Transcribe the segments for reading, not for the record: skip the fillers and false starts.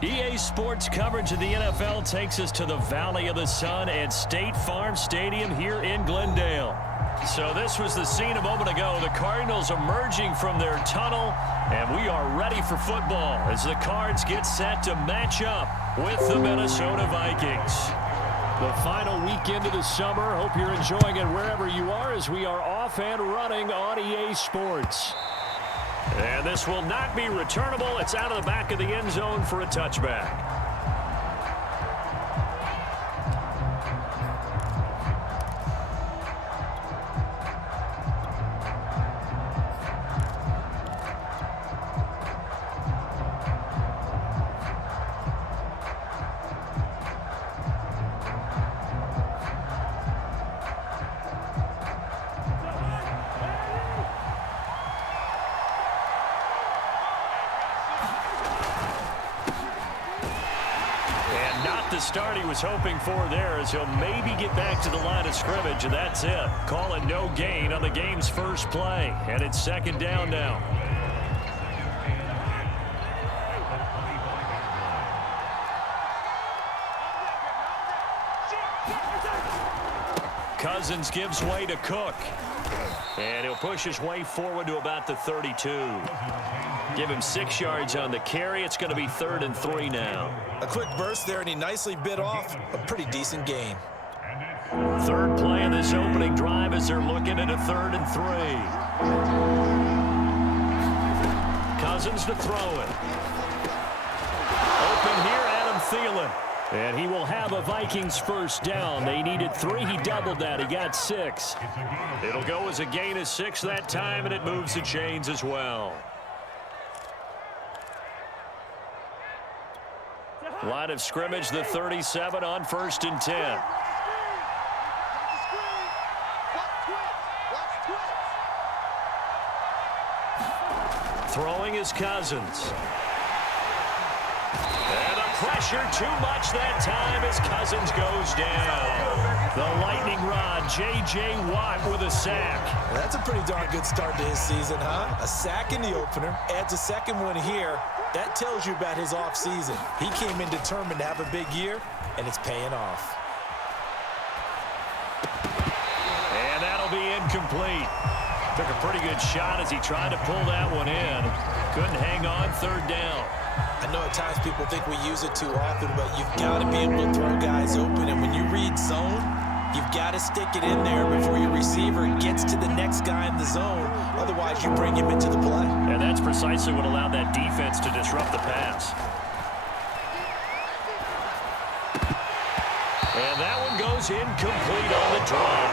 EA Sports coverage of the NFL takes us to the Valley of the Sun at State Farm Stadium here in Glendale. So this was the scene a moment ago. The Cardinals emerging from their tunnel, and we are ready for football as the Cards get set to match up with the Minnesota Vikings. The final weekend of the summer. Hope you're enjoying it wherever you are as we are off and running on EA Sports. And this will not be returnable. It's out of the back of the end zone for a touchback. The start he was hoping for there as he'll maybe get back to the line of scrimmage, and that's it. Call it no gain on the game's first play, and it's second down now. Cousins gives way to Cook, and he'll push his way forward to about the 32. Give him 6 yards on the carry. It's going to be 3rd and 3 now. A quick burst there, and he nicely bit off a pretty decent gain. Third play of this opening drive as they're looking at a 3rd and 3. Cousins to throw it. Open here, Adam Thielen. And he will have a Vikings first down. They needed 3. He doubled that. He got 6. It'll go as a gain of 6 that time, and it moves the chains as well. Line of scrimmage, the 37 on 1st and 10. Throwing is Cousins. And a pressure too much that time as Cousins goes down. The lightning rod, J.J. Watt with a sack. That's a pretty darn good start to his season, huh? A sack in the opener, adds a second one here. That tells you about his offseason. He came in determined to have a big year, and it's paying off. And that'll be incomplete. Took a pretty good shot as he tried to pull that one in. Couldn't hang on, 3rd down. I know at times people think we use it too often, but you've got to be able to throw guys open. And when you read zone, you've got to stick it in there before your receiver gets to the next guy in the zone. Otherwise, you bring him into the play. And that's precisely what allowed that defense to disrupt the pass. And that one goes incomplete on the drop.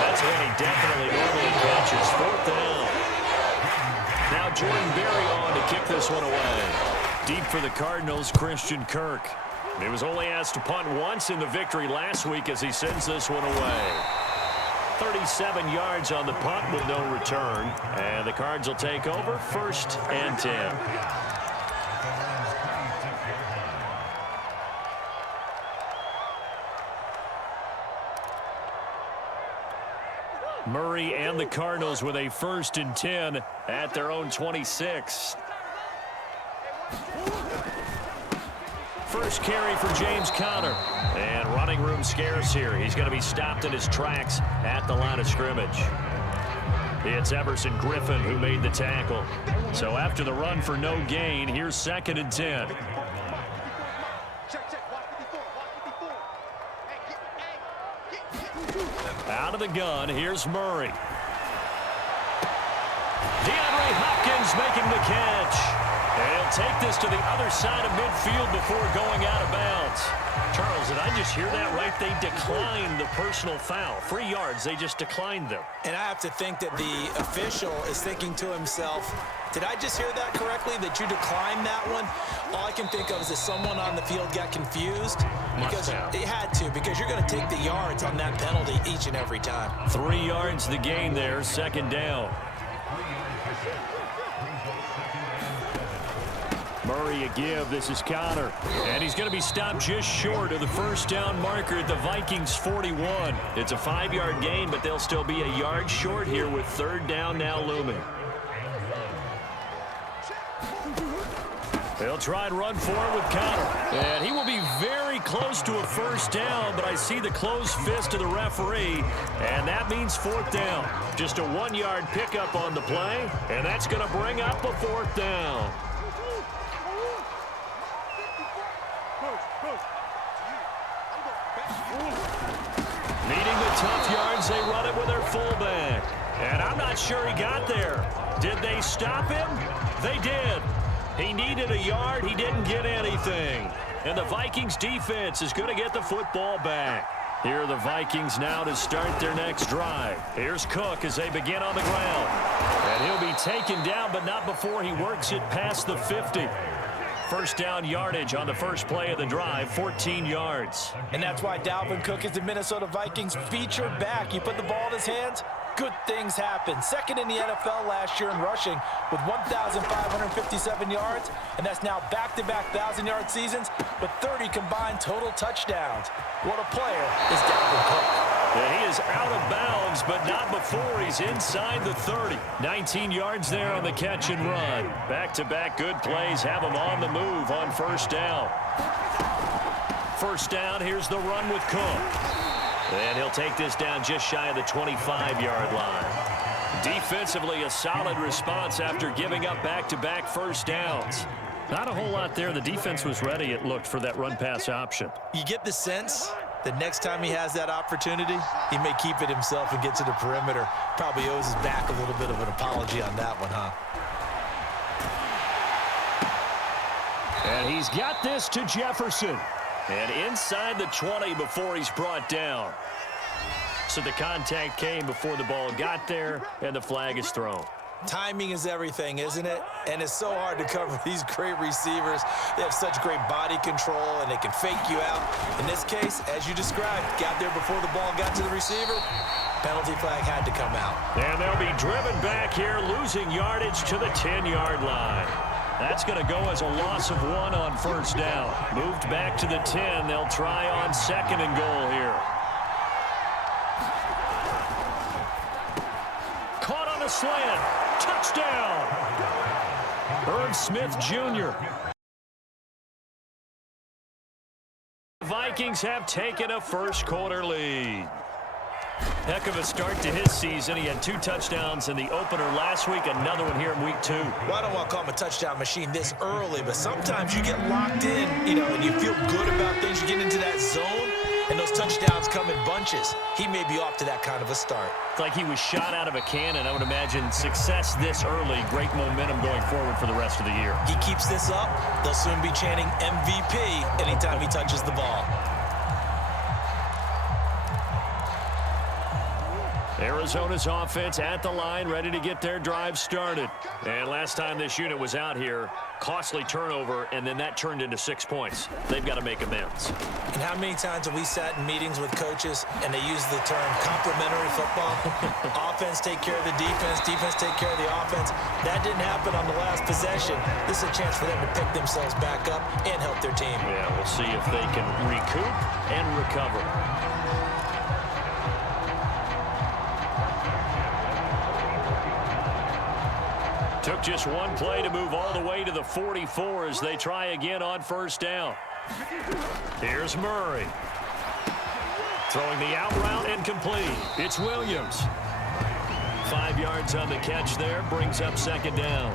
That's when he definitely normally catches. 4th down. Now Jordan Berry on to kick this one away. Deep for the Cardinals, Christian Kirk. He was only asked to punt once in the victory last week as he sends this one away. 37 yards on the punt with no return. And the Cards will take over 1st and 10. Murray and the Cardinals with a 1st and 10 at their own 26. First carry for James Conner. And running room scarce here. He's going to be stopped in his tracks at the line of scrimmage. It's Everson Griffin who made the tackle. So after the run for no gain, here's 2nd and 10. Out of the gun, here's Murray. DeAndre Hopkins making the catch. And he'll take this to the other side of midfield before going out of bounds. Charles, did I just hear that right? They declined the personal foul. 3 yards, they just declined them. And I have to think that the official is thinking to himself, did I just hear that correctly, that you declined that one? All I can think of is that someone on the field got confused. Because it had to, because you're going to take the yards on that penalty each and every time. 3 yards the gain there, 2nd down. Murray a give. This is Conner. And he's going to be stopped just short of the first down marker at the Vikings 41. It's a 5-yard gain, but they'll still be a yard short here with 3rd down now looming. They'll try and run for it with Connor. And he will be very close to a first down, but I see the closed fist of the referee, and that means fourth down. Just a 1-yard pickup on the play, and that's going to bring up a fourth down. Needing the tough yards, they run it with their fullback. And I'm not sure he got there. Did they stop him? They did. He needed a yard. He didn't get anything. And the Vikings defense is going to get the football back. Here are the Vikings now to start their next drive. Here's Cook as they begin on the ground. And he'll be taken down, but not before he works it past the 50. First down yardage on the first play of the drive, 14 yards. And that's why Dalvin Cook is the Minnesota Vikings featured back. You put the ball in his hands, good things happen. Second in the NFL last year in rushing with 1,557 yards, and that's now back-to-back 1,000-yard seasons with 30 combined total touchdowns. What a player is Dalvin Cook. Yeah, he is out of bounds, but not before he's inside the 30. 19 yards there on the catch and run. Back-to-back good plays have him on the move on first down. First down, here's the run with Cook. And he'll take this down just shy of the 25-yard line. Defensively, a solid response after giving up back-to-back first downs. Not a whole lot there. The defense was ready, it looked, for that run-pass option. You get the sense that next time he has that opportunity, he may keep it himself and get to the perimeter. Probably owes his back a little bit of an apology on that one, huh? And he's got this to Jefferson. And inside the 20 before he's brought down. So the contact came before the ball got there, and the flag is thrown. Timing is everything, isn't it? And it's so hard to cover these great receivers. They have such great body control, and they can fake you out. In this case, as you described, got there before the ball got to the receiver. Penalty flag had to come out. And they'll be driven back here, losing yardage to the 10-yard line. That's going to go as a loss of 1 on first down. Moved back to the 10. They'll try on second and goal here. Caught on a slant. Touchdown. Irv Smith Jr. Vikings have taken a first-quarter lead. Heck of a start to his season. He had 2 touchdowns in the opener last week, another one here in week 2. Well, I don't want to call him a touchdown machine this early, but sometimes you get locked in, and you feel good about things. You get into that zone, and those touchdowns come in bunches. He may be off to that kind of a start. It's like he was shot out of a cannon. I would imagine success this early, great momentum going forward for the rest of the year. He keeps this up, they'll soon be chanting MVP anytime he touches the ball. Arizona's offense at the line, ready to get their drive started. And last time this unit was out here, costly turnover, and then that turned into 6 points. They've got to make amends. And how many times have we sat in meetings with coaches and they use the term complementary football? Offense take care of the defense, defense take care of the offense. That didn't happen on the last possession. This is a chance for them to pick themselves back up and help their team. Yeah, we'll see if they can recoup and recover. Took just one play to move all the way to the 44 as they try again on first down. Here's Murray. Throwing the out route incomplete. It's Williams. 5 yards on the catch there. Brings up second down.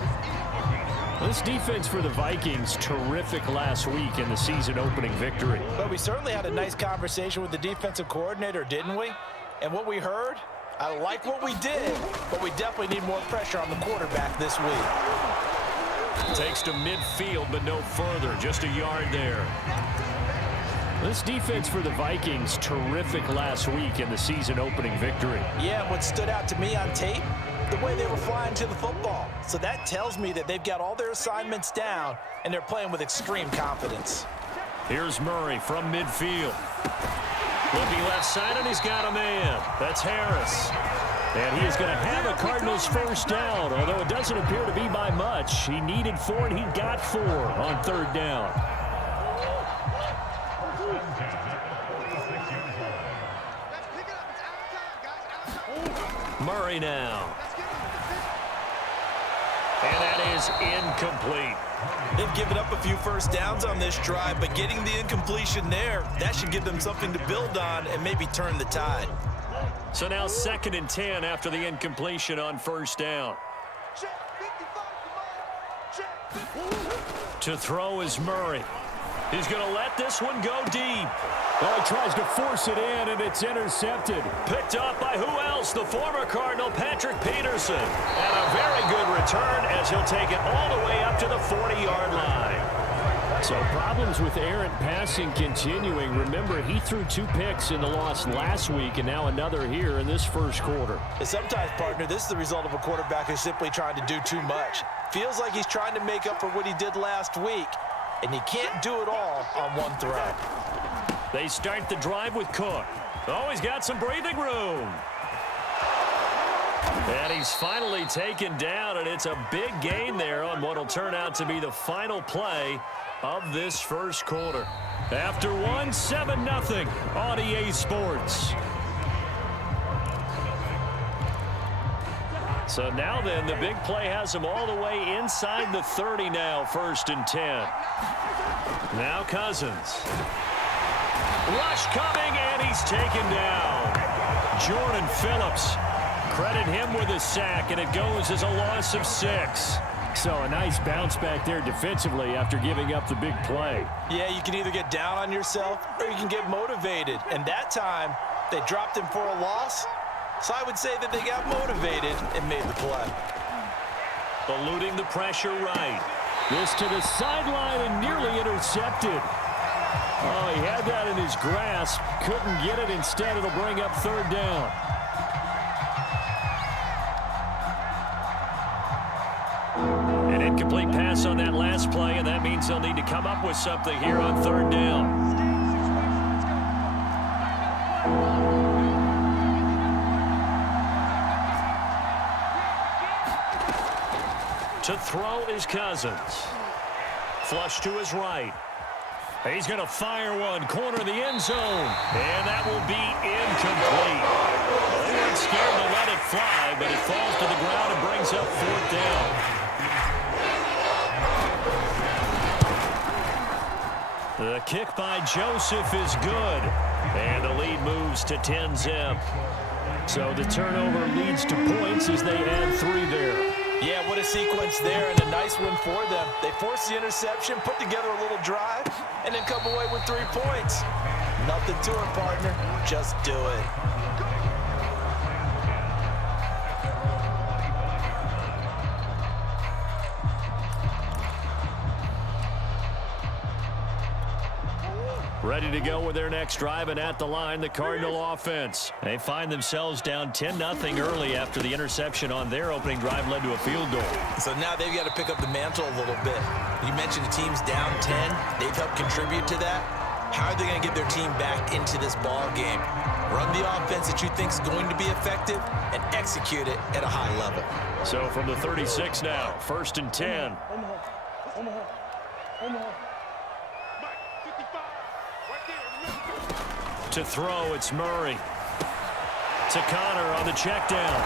This defense for the Vikings, terrific last week in the season-opening victory. But we certainly had a nice conversation with the defensive coordinator, didn't we? And what we heard, I like what we did, but we definitely need more pressure on the quarterback this week. Takes to midfield, but no further. Just a yard there. This defense for the Vikings, terrific last week in the season-opening victory. Yeah, what stood out to me on tape, the way they were flying to the football. So that tells me that they've got all their assignments down, and they're playing with extreme confidence. Here's Murray from midfield. Looking left side, and he's got a man. That's Harris. And he is going to have a Cardinals first down, although it doesn't appear to be by much. He needed 4, and he got 4 on third down. Murray now. And that is incomplete. They've given up a few first downs on this drive, but getting the incompletion there, that should give them something to build on and maybe turn the tide. So now 2nd and 10 after the incompletion on first down. To throw is Murray. He's going to let this one go deep. Well, he tries to force it in, and it's intercepted. Picked up by who else? The former Cardinal, Patrick Peterson. And a very good return as he'll take it all the way up to the 40-yard line. So problems with errant passing continuing. Remember, he threw 2 picks in the loss last week, and now another here in this first quarter. And sometimes, partner, this is the result of a quarterback who's simply trying to do too much. Feels like he's trying to make up for what he did last week, and he can't do it all on one throw. They start the drive with Cook. Oh, he's got some breathing room. And he's finally taken down, and it's a big gain there on what will turn out to be the final play of this first quarter. After one, 7-0 on EA Sports. So now then, the big play has him all the way inside the 30 now, 1st and 10. Now Cousins. Rush coming, and he's taken down. Jordan Phillips. Credit him with a sack, and it goes as a loss of 6. So a nice bounce back there defensively after giving up the big play. Yeah, you can either get down on yourself or you can get motivated. And that time, they dropped him for a loss. So I would say that they got motivated and made the play. Eluding the pressure right. This to the sideline and nearly intercepted. Oh, he had that in his grasp. Couldn't get it. Instead, it'll bring up 3rd down. An incomplete pass on that last play, and that means they'll need to come up with something here on 3rd down. To throw is Cousins. Flush to his right. He's going to fire one, corner of the end zone, and that will be incomplete. They weren't scared to let it fly, but it falls to the ground and brings up 4th down. The kick by Joseph is good, and the lead moves to 10-zip. So the turnover leads to points as they add 3 there. Yeah, what a sequence there, and a nice one for them. They forced the interception, put together a little drive, and then come away with 3 points. Nothing to it, partner. Just do it. Ready to go with their next drive, and at the line, the Cardinal offense. They find themselves down 10-0 early after the interception on their opening drive led to a field goal. So now they've got to pick up the mantle a little bit. You mentioned the team's down 10. They've helped contribute to that. How are they going to get their team back into this ball game? Run the offense that you think is going to be effective and execute it at a high level. So from the 36 now, 1st and 10. To throw, it's Murray. To Connor on the check down.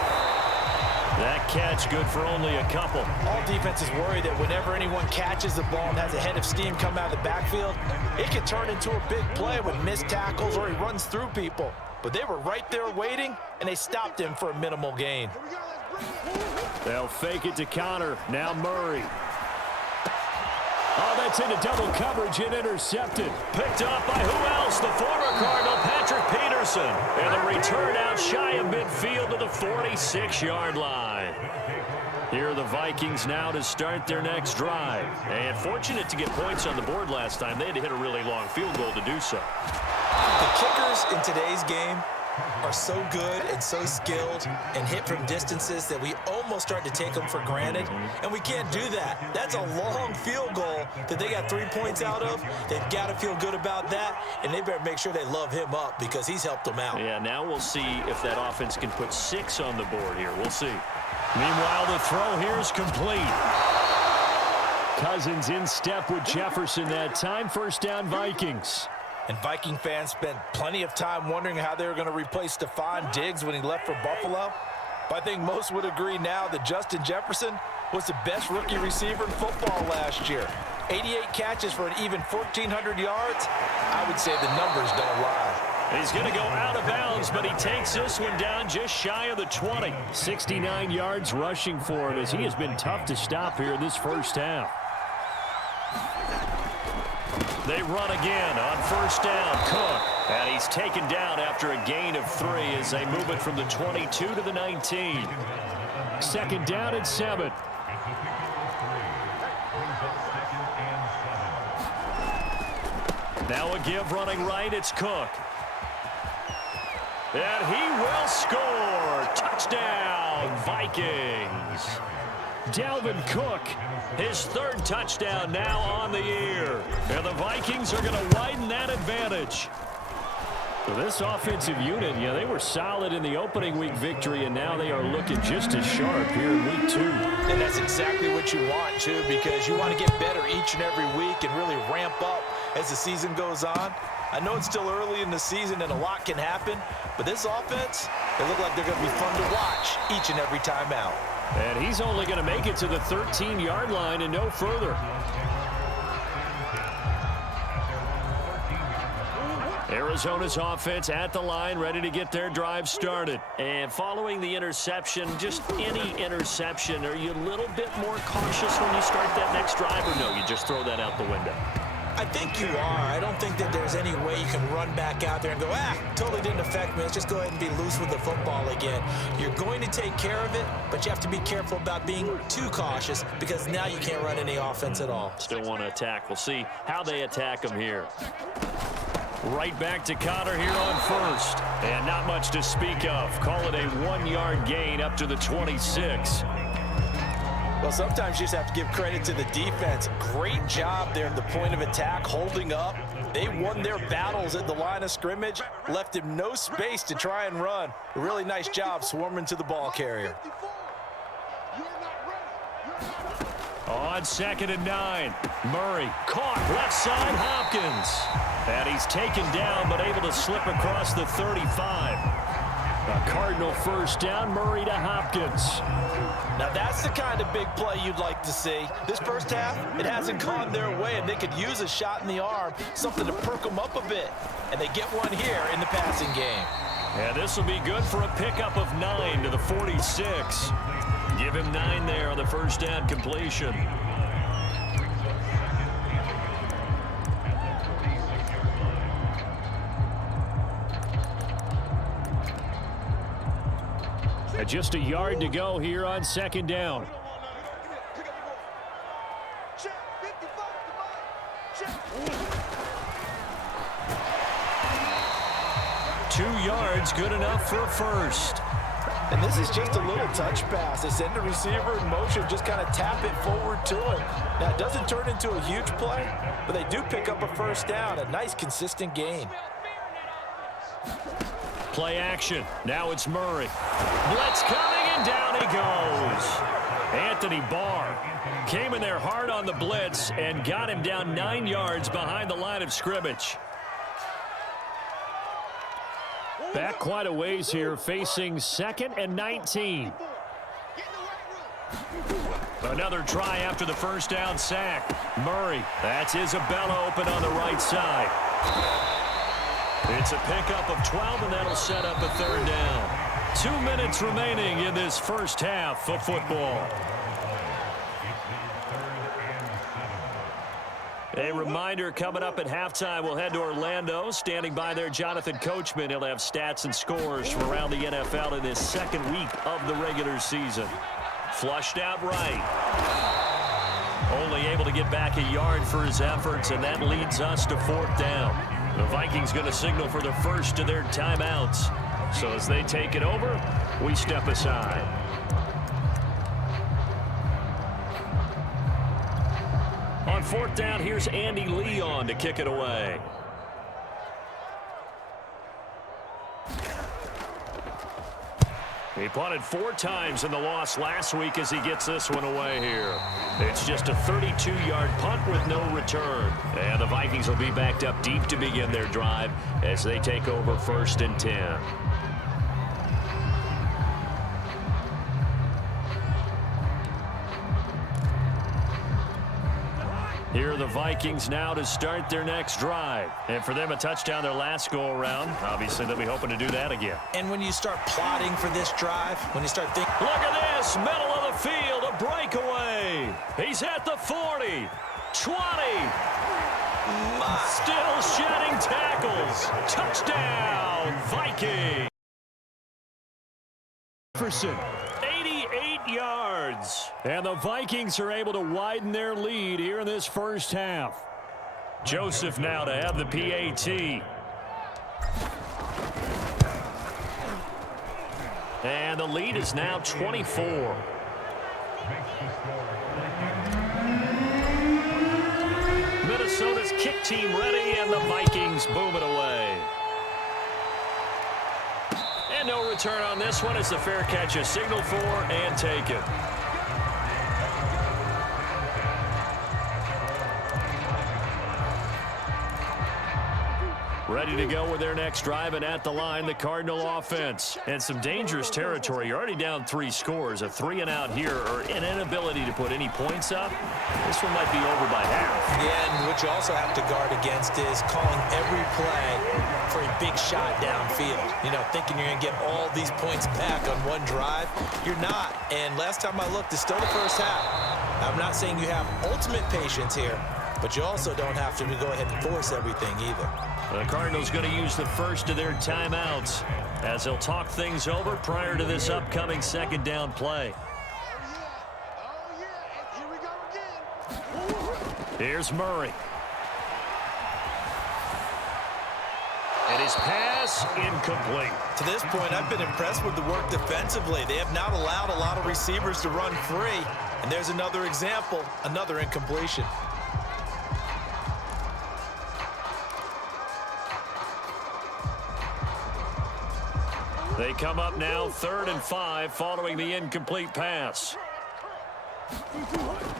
That catch good for only a couple. All defenses worry that whenever anyone catches the ball and has a head of steam come out of the backfield, it can turn into a big play with missed tackles or he runs through people. But they were right there waiting, and they stopped him for a minimal gain. They'll fake it to Connor. Now Murray. Oh, that's into double coverage and intercepted. Picked up by who else? The former Cardinal, Patrick Peterson. And the return out shy of midfield to the 46-yard line. Here are the Vikings now to start their next drive. And fortunate to get points on the board last time. They had to hit a really long field goal to do so. The kickers in today's game are so good and so skilled and hit from distances that we almost start to take them for granted, and we can't do that. That's a long field goal that they got 3 points out of. They've got to feel good about that, and they better make sure they love him up because he's helped them out. Yeah, now we'll see if that offense can put 6 on the board here. We'll see. Meanwhile, the throw here is complete. Cousins in step with Jefferson that time. 1st down, Vikings. And Viking fans spent plenty of time wondering how they were going to replace Stephon Diggs when he left for Buffalo. But I think most would agree now that Justin Jefferson was the best rookie receiver in football last year. 88 catches for an even 1,400 yards. I would say the numbers don't lie. He's going to go out of bounds, but he takes this one down just shy of the 20. 69 yards rushing for him as he has been tough to stop here in this first half. They run again on first down. Cook. And he's taken down after a gain of 3 as they move it from the 22 to the 19. Second down and 7. Now a give running right. It's Cook. And he will score. Touchdown, Vikings. Dalvin Cook. His 3rd touchdown now on the year. And the Vikings are going to widen that advantage. So this offensive unit, yeah, they were solid in the opening week victory, and now they are looking just as sharp here in week 2. And that's exactly what you want, too, because you want to get better each and every week and really ramp up as the season goes on. I know it's still early in the season and a lot can happen, but this offense, they look like they're going to be fun to watch each and every time out. And he's only going to make it to the 13-yard line and no further. Arizona's offense at the line, ready to get their drive started. And following the interception, just any interception, are you a little bit more cautious when you start that next drive, or no, you just throw that out the window? I think you are. I don't think that there's any way you can run back out there and go, totally didn't affect me. Let's just go ahead and be loose with the football again. You're going to take care of it, but you have to be careful about being too cautious because now you can't run any offense at all. Still want to attack. We'll see how they attack them here. Right back to Connor here on first. And not much to speak of. Call it a 1-yard gain up to the 26. Well, sometimes you just have to give credit to the defense. Great job there at the point of attack, holding up. They won their battles at the line of scrimmage, left him no space to try and run. A really nice job swarming to the ball carrier. On 2nd and 9, Murray caught left side Hopkins. And he's taken down but able to slip across the 35. A Cardinal first down, Murray to Hopkins. Now that's the kind of big play you'd like to see. This first half, it hasn't gone their way, and they could use a shot in the arm, something to perk them up a bit. And they get one here in the passing game. And this will be good for a pickup of 9 to the 46. Give him 9 there on the first down completion. Just a yard to go here on 2nd down. Two yards, good enough for a first. And this is just a little touch pass. They send the receiver in motion, just kind of tap it forward to him. Now, it doesn't turn into a huge play, but they do pick up a first down, a nice, consistent gain. Play action. Now it's Murray. Blitz coming, and down he goes. Anthony Barr came in there hard on the blitz and got him down 9 yards behind the line of scrimmage. Back quite a ways here, facing 2nd and 19. Another try after the first down sack. Murray, that's Isabella open on the right side. It's a pickup of 12, and that'll set up a 3rd down. 2 minutes remaining in this first half of football. A reminder, coming up at halftime, we'll head to Orlando. Standing by there, Jonathan Coachman. He'll have stats and scores from around the NFL in this 2nd week of the regular season. Flushed out right. Only able to get back a yard for his efforts, and that leads us to 4th down. The Vikings going to signal for the first of their timeouts. So as they take it over, we step aside. On 4th down, here's Andy Leon to kick it away. He punted 4 times in the loss last week as he gets this one away here. It's just a 32-yard punt with no return. And the Vikings will be backed up deep to begin their drive as they take over 1st and 10. Here are the Vikings now to start their next drive. And for them, a touchdown their last go-around. Obviously, they'll be hoping to do that again. And when you start plotting for this drive, when you start thinking... Look at this, middle of the field, a breakaway. He's at the 40, 20. Still shedding tackles. Touchdown, Vikings. Jefferson, 88 yards. And the Vikings are able to widen their lead here in this first half. Joseph now to have the PAT. And the lead is now 24. Minnesota's kick team ready, and the Vikings boom it away. And no return on this one as the fair catch is signaled for and taken. Ready to go with their next drive, and at the line, the Cardinal offense. And some dangerous territory. You're already down 3 scores. A 3-and-out here, or an inability to put any points up. This one might be over by half. Yeah, and what you also have to guard against is calling every play for a big shot downfield. You know, thinking you're going to get all these points back on one drive. You're not. And last time I looked, it's still the first half. I'm not saying you have ultimate patience here, but you also don't have to go ahead and force everything either. The Cardinals going to use the first of their timeouts as they'll talk things over prior to this upcoming second down play. Here we go again. Here's Murray. And his pass incomplete. To this point, I've been impressed with the work defensively. They have not allowed a lot of receivers to run free. And there's another example, another incompletion. They come up now 3rd and 5 following the incomplete pass.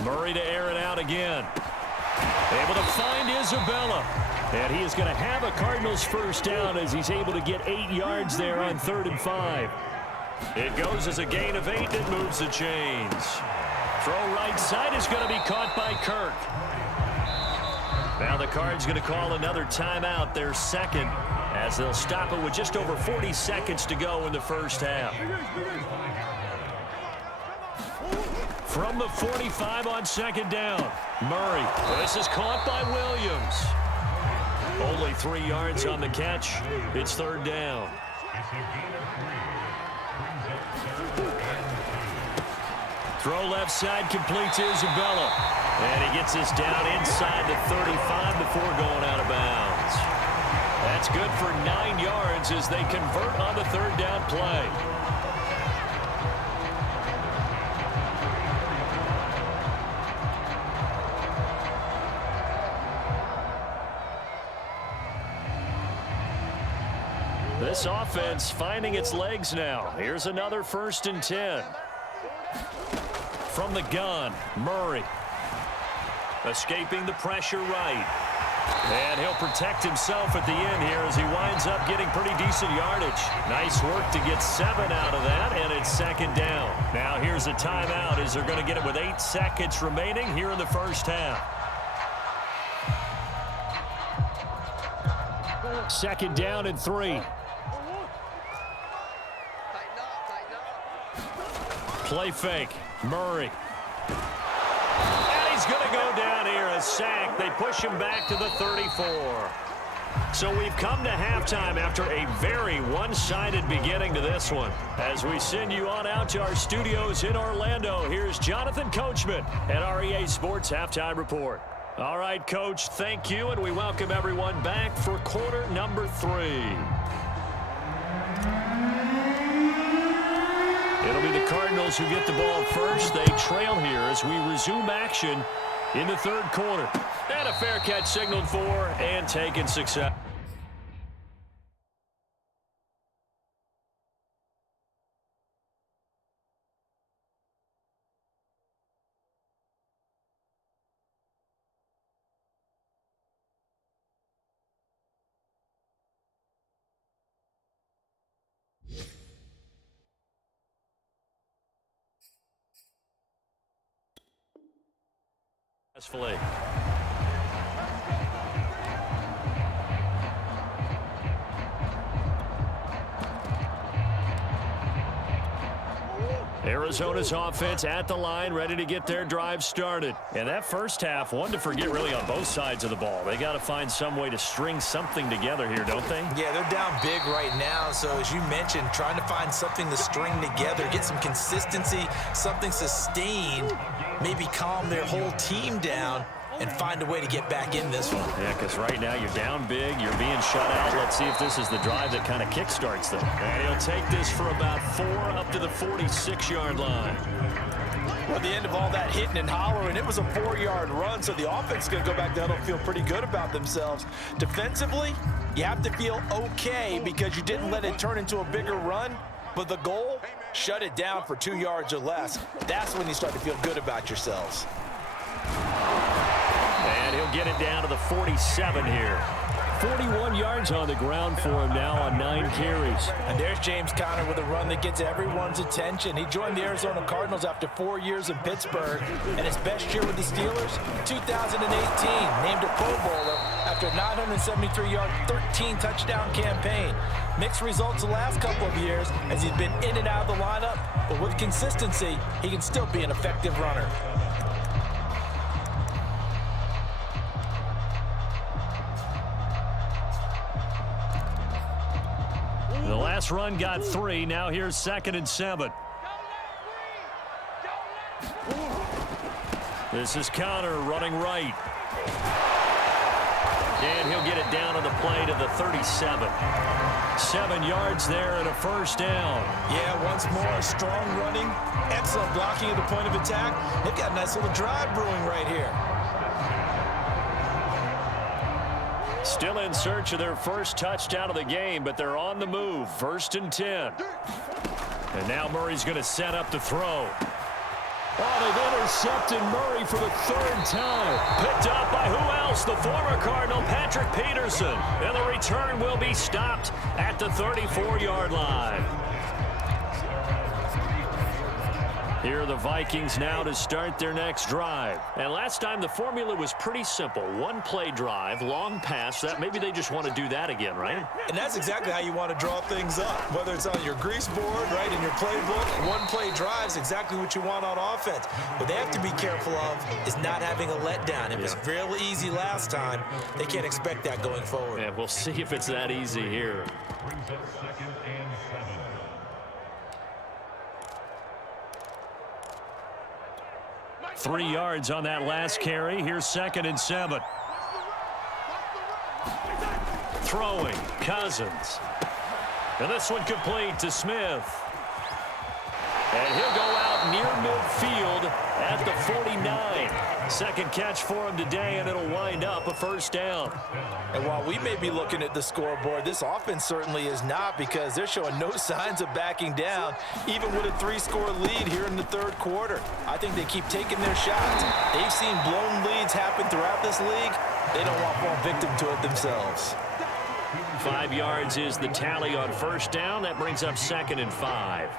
Murray to air it out again. Able to find Isabella. And he is going to have a Cardinals first down as he's able to get 8 yards there on 3rd and 5. It goes as a gain of 8 and moves the chains. Throw right side is going to be caught by Kirk. Now the Cards going to call another timeout, their second, as they'll stop it with just over 40 seconds to go in the first half. From the 45 on second down, Murray. This is caught by Williams. Only 3 yards on the catch. It's 3rd down. Throw left side completes Isabella. And he gets this down inside the 35 before going out of bounds. That's good for 9 yards as they convert on the 3rd down play. This offense finding its legs now. Here's another 1st and 10. From the gun, Murray. Escaping the pressure right. And he'll protect himself at the end here as he winds up getting pretty decent yardage. Nice work to get 7 out of that, and it's 2nd down. Now here's a timeout as they're going to get it with 8 seconds remaining here in the first half. 2nd down and 3. Play fake. Murray. And he's going to go down here, a sack. They push him back to the 34. So we've come to halftime after a very one-sided beginning to this one. As we send you on out to our studios in Orlando, here's Jonathan Coachman at REA Sports Halftime Report. All right, Coach, thank you, and we welcome everyone back for quarter number 3. It'll be the Cardinals who get the ball first. They trail here as we resume action in the 3rd quarter. And a fair catch signaled for and taken success. Successfully. Arizona's offense at the line, ready to get their drive started. And that first half, one to forget really on both sides of the ball. They got to find some way to string something together here, don't they? Yeah, they're down big right now. So as you mentioned, trying to find something to string together, get some consistency, something sustained, maybe calm their whole team down and find a way to get back in this one. Yeah, because right now you're down big, you're being shut out. Let's see if this is the drive that kind of kickstarts them. And he'll take this for about 4 up to the 46-yard line. Well, at the end of all that hitting and hollering, it was a 4-yard run, so the offense is going to go back down and feel pretty good about themselves. Defensively, you have to feel okay because you didn't let it turn into a bigger run, but the goal, shut it down for 2 yards or less. That's when you start to feel good about yourselves. And he'll get it down to the 47 here. 41 yards on the ground for him now on 9 carries. And there's James Conner with a run that gets everyone's attention. He joined the Arizona Cardinals after 4 years in Pittsburgh. And his best year with the Steelers, 2018, named a Pro Bowler after a 973-yard, 13-touchdown campaign. Mixed results the last couple of years as he's been in and out of the lineup. But with consistency, he can still be an effective runner. The last run got 3. Now here's 2nd and 7. This is Conner running right. And he'll get it down to the play to the 37. 7 yards there and a first down. Yeah, once more, strong running, excellent blocking at the point of attack. They've got a nice little drive brewing right here. Still in search of their first touchdown of the game, but they're on the move. 1st and 10. And now Murray's going to set up to throw. Oh, they've intercepted Murray for the 3rd time. Picked up by who else? The former Cardinal, Patrick Peterson. And the return will be stopped at the 34-yard line. Here are the Vikings now to start their next drive. And last time the formula was pretty simple. 1-play drive, long pass. That maybe they just want to do that again, right? And that's exactly how you want to draw things up. Whether it's on your grease board, right, in your playbook, 1-play drive is exactly what you want on offense. What they have to be careful of is not having a letdown. It was real easy last time. They can't expect that going forward. And we'll see if it's that easy here. 3 yards on that last carry. Here's 2nd and 7. Throwing, Cousins. And this one complete to Smith. And he'll go out near midfield at the 49. Second catch for him today, and it'll wind up a first down. And while we may be looking at the scoreboard, this offense certainly is not, because they're showing no signs of backing down, even with a 3-score lead here in the 3rd quarter. I think they keep taking their shots. They've seen blown leads happen throughout this league. They don't want to fall victim to it themselves. 5 yards is the tally on first down. That brings up 2nd and 5.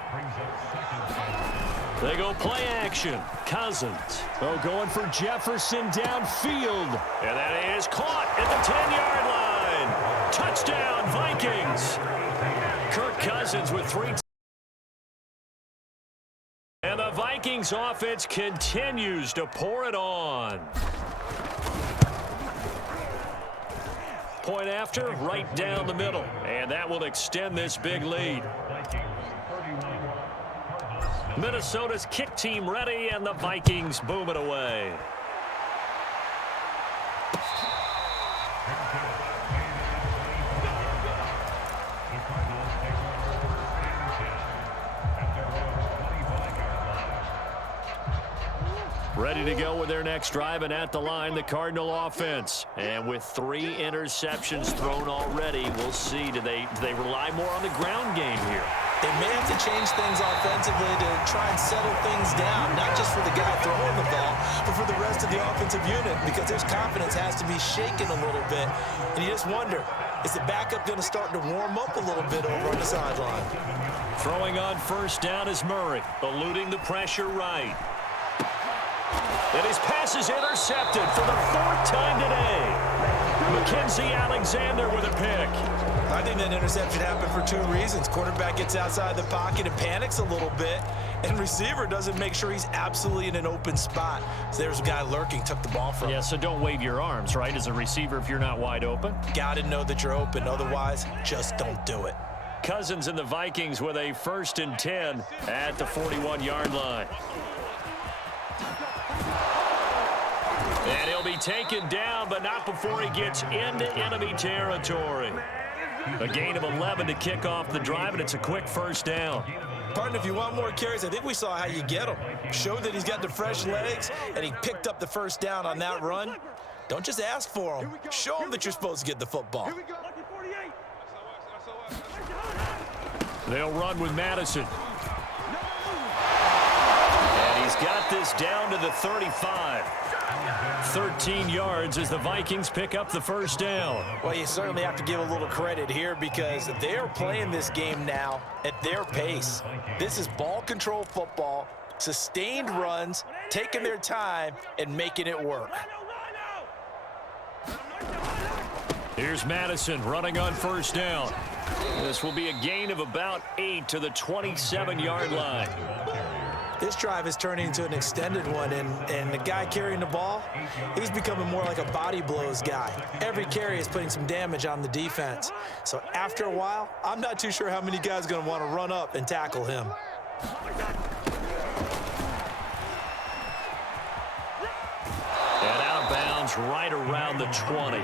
They go play action. Cousins. Oh, going for Jefferson downfield. And that is caught at the 10-yard line. Touchdown, Vikings. Kirk Cousins with 3. And the Vikings offense continues to pour it on. Point after, right down the middle. And that will extend this big lead. Minnesota's kick team ready, and the Vikings boom it away. Ready to go with their next drive, and at the line, the Cardinal offense. And with 3 interceptions thrown already, we'll see. Do they rely more on the ground game here? They may have to change things offensively to try and settle things down, not just for the guy throwing the ball, but for the rest of the offensive unit, because their confidence has to be shaken a little bit. And you just wonder, is the backup going to start to warm up a little bit over on the sideline? Throwing on first down is Murray, eluding the pressure right. And his pass is intercepted for the 4th time today. Mackenzie Alexander with a pick. I think that interception happened for 2 reasons. Quarterback gets outside the pocket and panics a little bit, And receiver doesn't make sure he's absolutely in an open spot. So there's a guy lurking, took the ball from him. Yeah, so don't wave your arms, right, as a receiver if you're not wide open. Got to know that you're open. Otherwise, just don't do it. Cousins and the Vikings with a 1st and 10 at the 41-yard line. And he'll be taken down, but not before he gets into enemy territory. A gain of 11 to kick off the drive, and it's a quick 1st down. Partner, if you want more carries, I think we saw how you get him. Show that he's got the fresh legs, and he picked up the 1st down on that run. Don't just ask for him. Show him that you're supposed to get the football. They'll run with Madison. And he's got this down to the 35. 13 yards as the Vikings pick up the 1st down. Well, you certainly have to give a little credit here because they're playing this game now at their pace. This is ball control football, sustained runs, taking their time and making it work. Here's Madison running on 1st down. This will be a gain of about 8 to the 27-yard line. This drive is turning into an extended one, and the guy carrying the ball, he's becoming more like a body blows guy. Every carry is putting some damage on the defense. So after a while, I'm not too sure how many guys are going to want to run up and tackle him. And out of bounds right around the 20.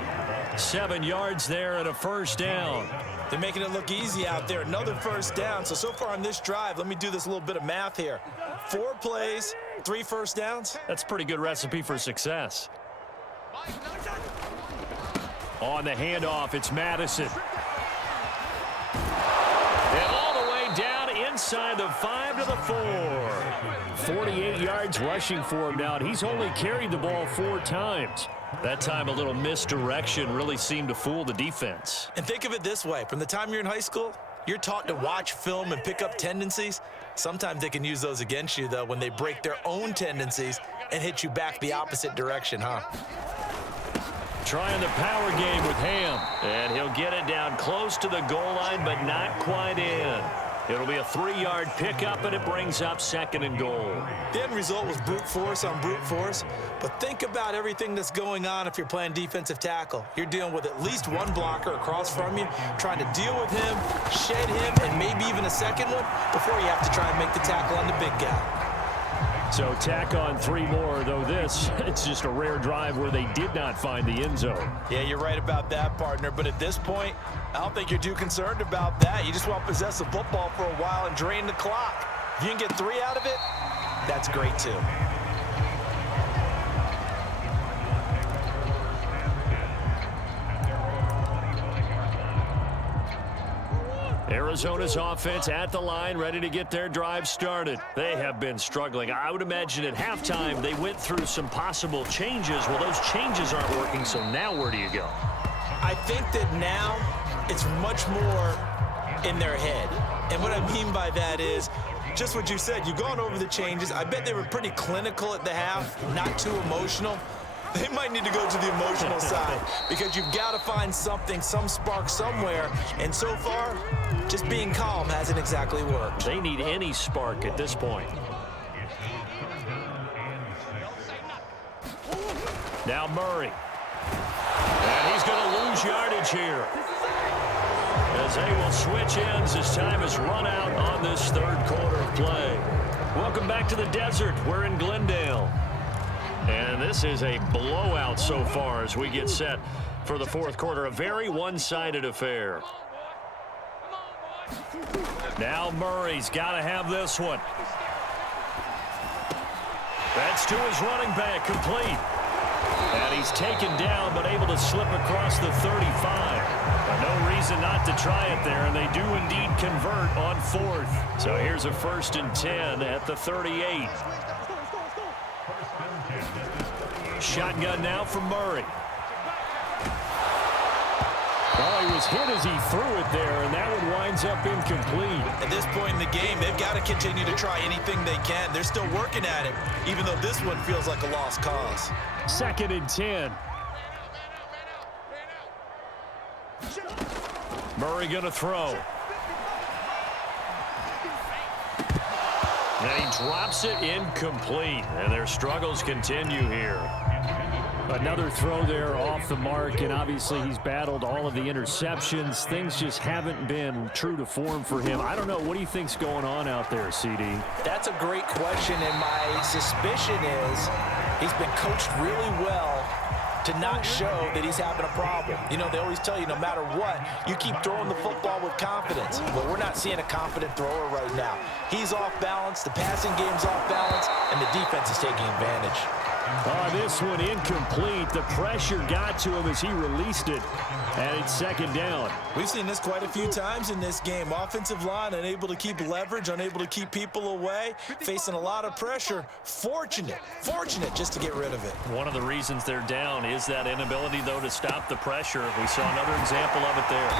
7 yards there and a 1st down. They're making it look easy out there. Another 1st down. So far on this drive, let me do this little bit of math here. 4 plays, 3 1st downs. That's a pretty good recipe for success. On the handoff, it's Madison. And all the way down inside the 5 to the 4. 48 yards rushing for him now, and he's only carried the ball 4 times. That time a little misdirection really seemed to fool the defense. And think of it this way. From the time you're in high school, you're taught to watch film and pick up tendencies. Sometimes they can use those against you, though, when they break their own tendencies and hit you back the opposite direction, huh? Trying the power game with Ham. And he'll get it down close to the goal line, but not quite in. It'll be a 3-yard pickup, and it brings up 2nd and goal. The end result was brute force on brute force, but think about everything that's going on if you're playing defensive tackle. You're dealing with at least one blocker across from you, trying to deal with him, shed him, and maybe even a second one before you have to try and make the tackle on the big guy. So tack on 3 more, though it's just a rare drive where they did not find the end zone. Yeah, you're right about that, partner, but at this point, I don't think you're too concerned about that. You just want to possess the football for a while and drain the clock. If you can get 3 out of it, that's great too. Arizona's offense at the line, ready to get their drive started. They have been struggling. I would imagine at halftime they went through some possible changes. Well, those changes aren't working, so now where do you go? I think that now it's much more in their head. And what I mean by that is just what you said. You've gone over the changes. I bet they were pretty clinical at the half, not too emotional. They might need to go to the emotional side because you've got to find something, some spark somewhere. And so far, just being calm hasn't exactly worked. They need any spark at this point. Now Murray. And he's going to lose yardage here, as they will switch ends as time is run out on this 3rd quarter of play. Welcome back to the desert. We're in Glendale. And this is a blowout so far as we get set for the 4th quarter. A very one-sided affair. Now Murray's got to have this one. That's to his running back, complete. And he's taken down, but able to slip across the 35. But no reason not to try it there, and they do indeed convert on 4th. So here's a 1st and 10 at the 38. Shotgun now from Murray. Oh, he was hit as he threw it there, and that one winds up incomplete. At this point in the game, they've got to continue to try anything they can. They're still working at it, even though this one feels like a lost cause. 2nd and 10. Murray going to throw. And he drops it incomplete, and their struggles continue here. Another throw there off the mark, and obviously he's battled all of the interceptions. Things just haven't been true to form for him. I don't know. What do you think's going on out there, CD? That's a great question, and my suspicion is he's been coached really well to not show that he's having a problem. You know, they always tell you no matter what, you keep throwing the football with confidence. But we're not seeing a confident thrower right now. He's off balance, the passing game's off balance, and the defense is taking advantage. This one incomplete. The pressure got to him as he released it, and it's second down. We've seen this quite a few times in this game. Offensive line unable to keep leverage, unable to keep people away, facing a lot of pressure. Fortunate just to get rid of it. One of the reasons they're down is that inability, though, to stop the pressure. We saw another example of it there.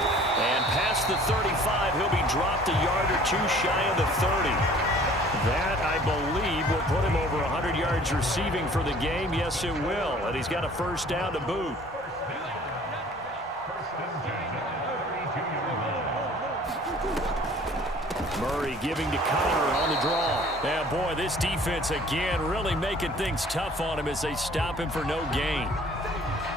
And past the 35, he'll be dropped a yard or two shy of the 30. That, I believe, will put him over 100 yards receiving for the game. Yes, it will. And he's got a first down to boot. Murray giving to Connor on the draw. Yeah, boy, this defense again really making things tough on him as they stop him for no gain.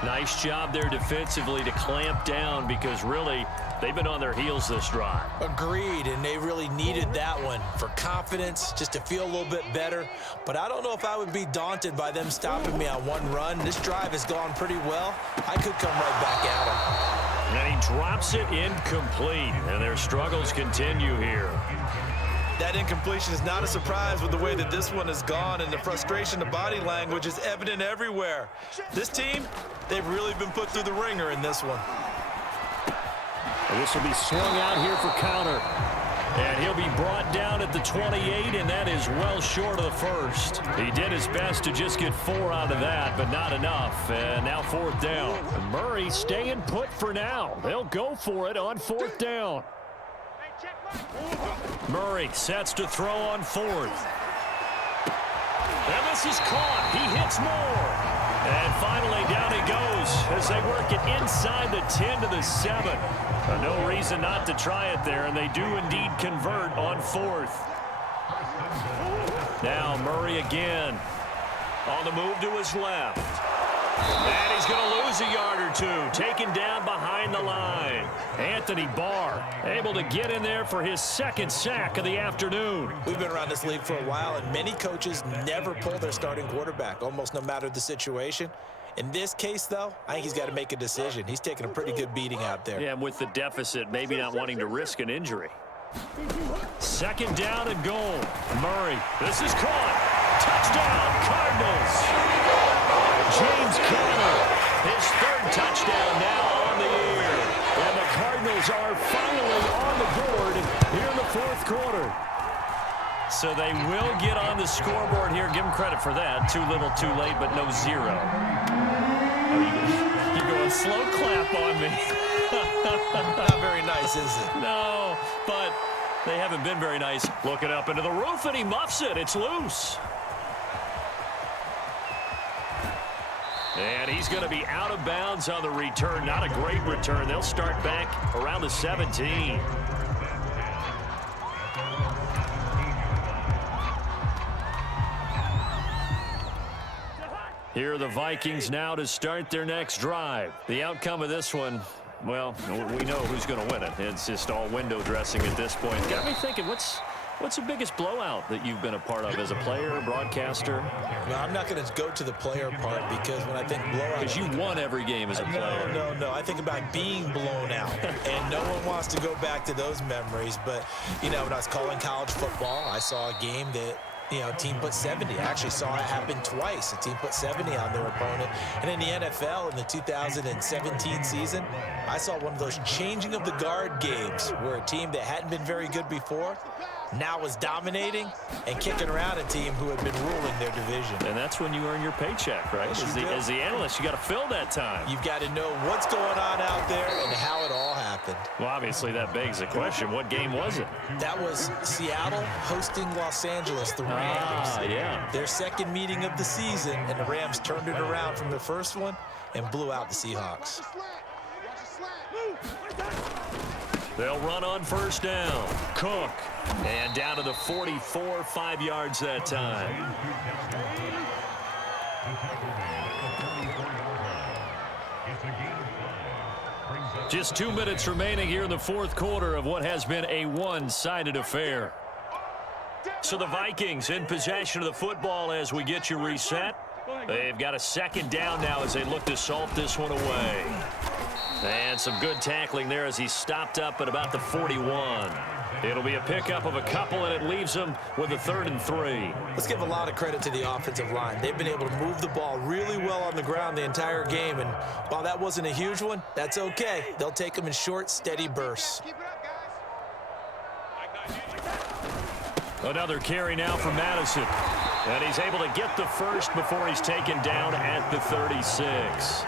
Nice job there defensively to clamp down because really they've been on their heels this drive. Agreed, and they really needed that one for confidence, just to feel a little bit better. But I don't know if I would be daunted by them stopping me on one run. This drive has gone pretty well. I could come right back at him. And he drops it incomplete, and their struggles continue here. That incompletion is not a surprise with the way that this one has gone, and the frustration, the body language is evident everywhere. This team, they've really been put through the ringer in this one. And this will be swung out here for Connor. And he'll be brought down at the 28, and that is well short of the first. He did his best to just get 4 out of that, but not enough. And now fourth down. And Murray staying put for now. They'll go for it on fourth down. Murray sets to throw on fourth. And this is caught. He hits more. And finally down he goes as they work it inside the 10 to the 7. No reason not to try it there, and they do indeed convert on fourth. Now Murray again on the move to his left. And he's going to lose a yard or two, taken down behind the line. Anthony Barr able to get in there for his second sack of the afternoon. We've been around this league for a while, and many coaches never pull their starting quarterback, almost no matter the situation. In this case, though, I think he's got to make a decision. He's taking a pretty good beating out there. Yeah, and with the deficit, maybe not wanting to risk an injury. Second down and goal. Murray, this is caught. Touchdown, Cardinals. James Conner, his third touchdown now on the year. And the Cardinals are finally on the board here in the fourth quarter. So they will get on the scoreboard here. Give them credit for that. Too little, too late, but no zero. Oh, you're going slow clap on me. Not very nice, is it? No, but they haven't been very nice. Looking up into the roof, and he muffs it. It's loose. And he's going to be out of bounds on the return. Not a great return. They'll start back around the 17. Here are the Vikings now to start their next drive. The outcome of this one, well, we know who's going to win it. It's just all window dressing at this point. Got me thinking, what's the biggest blowout that you've been a part of as a player, broadcaster? Well, I'm not going to go to the player part because when I think blowout... Because you won every game as a player. No. I think about being blown out. And no one wants to go back to those memories. But, you know, when I was calling college football, I saw a game that, you know, a team put 70. I actually saw it happen twice. A team put 70 on their opponent. And in the NFL in the 2017 season, I saw one of those changing of the guard games where a team that hadn't been very good before now was dominating and kicking around a team who had been ruling their division. And that's when you earn your paycheck, right? As the analyst, you got to fill that time. You've got to know what's going on out there and how it all happened. Well, obviously that begs the question, what game was it? That was Seattle hosting Los Angeles, the Rams. Yeah. Their second meeting of the season, and the Rams turned it around from the first one and blew out the Seahawks. They'll run on first down. Cook. And down to the 44, 5 yards that time. Just 2 minutes remaining here in the fourth quarter of what has been a one-sided affair. So the Vikings in possession of the football as we get you reset. They've got a second down now as they look to salt this one away. And some good tackling there as he stopped up at about the 41. It'll be a pickup of a couple, and it leaves them with a 3rd and 3. Let's give a lot of credit to the offensive line. They've been able to move the ball really well on the ground the entire game, and while that wasn't a huge one, that's okay. They'll take them in short, steady bursts. Another carry now for Madison. And he's able to get the first before he's taken down at the 36.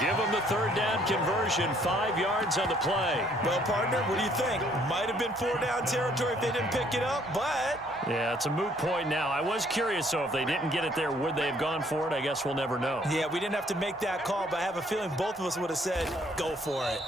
Give him the 3rd down conversion, 5 yards on the play. Well, partner, what do you think? Might have been 4-down territory if they didn't pick it up, but... Yeah, it's a moot point now. I was curious, though, if they didn't get it there, would they have gone for it? I guess we'll never know. Yeah, we didn't have to make that call, but I have a feeling both of us would have said, go for it.